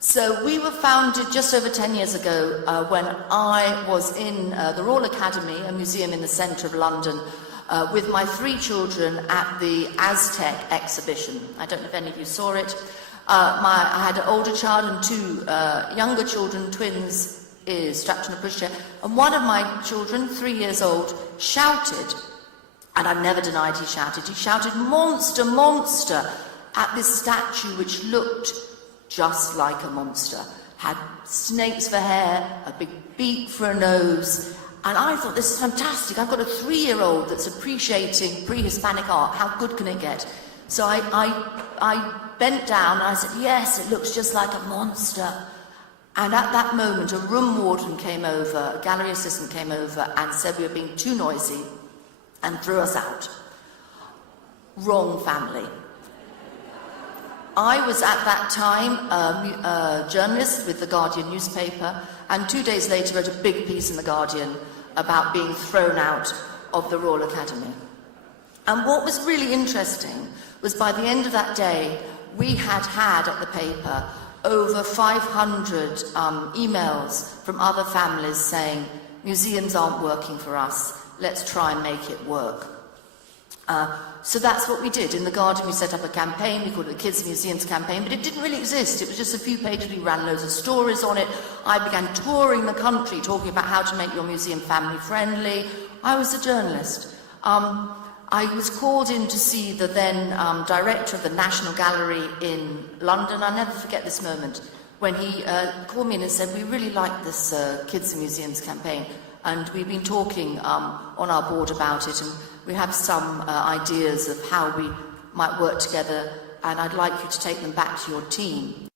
So we were founded just over 10 years ago when I was in the Royal Academy, a museum in the centre of London, with my 3 children at the Aztec exhibition. I don't know if any of you saw it. I had an older child and 2 younger children, twins, strapped in a pushchair. And one of my children, 3 years old, shouted, and I've never denied he shouted, "Monster, monster," at this statue which looked just like a monster. Had snakes for hair, a big beak for a nose, and I thought, this is fantastic. I've got a 3-year-old that's appreciating pre-Hispanic art. How good can it get? So I bent down and I said, yes, it looks just like a monster. And at that moment, a room warden came over, a gallery assistant came over and said we were being too noisy and threw us out. Wrong family. I was at that time a journalist with the Guardian newspaper, and 2 days later wrote a big piece in the Guardian about being thrown out of the Royal Academy. And what was really interesting was by the end of that day, we had at the paper over 500 emails from other families saying, museums aren't working for us, let's try and make it work. So that's what we did. In the Guardian we set up a campaign, we called it the Kids Museums campaign, but it didn't really exist. It was just a few pages, we ran loads of stories on it. I began touring the country talking about how to make your museum family friendly. I was a journalist. I was called in to see the then director of the National Gallery in London. I'll never forget this moment when he called me in and said, we really like this Kids and Museums campaign, and we've been talking on our board about it, and we have some ideas of how we might work together, and I'd like you to take them back to your team.